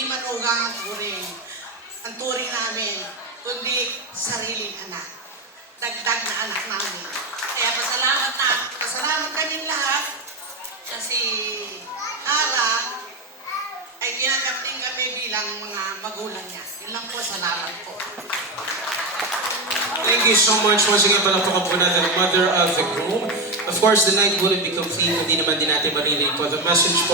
hindi manugang ang turing. Ang turing namin, kundi sariling anak. Dagdag na anak namin. Kaya pasalamat kaming lahat kasi Hara ay ginagap din kami bilang mga magulang niya. Yun lang po, salamat po. Thank you so much. Once again, palakpakan po natin ang mother of the groom. Of course, the night wouldn't be complete, hindi naman din natin maririnig po the message po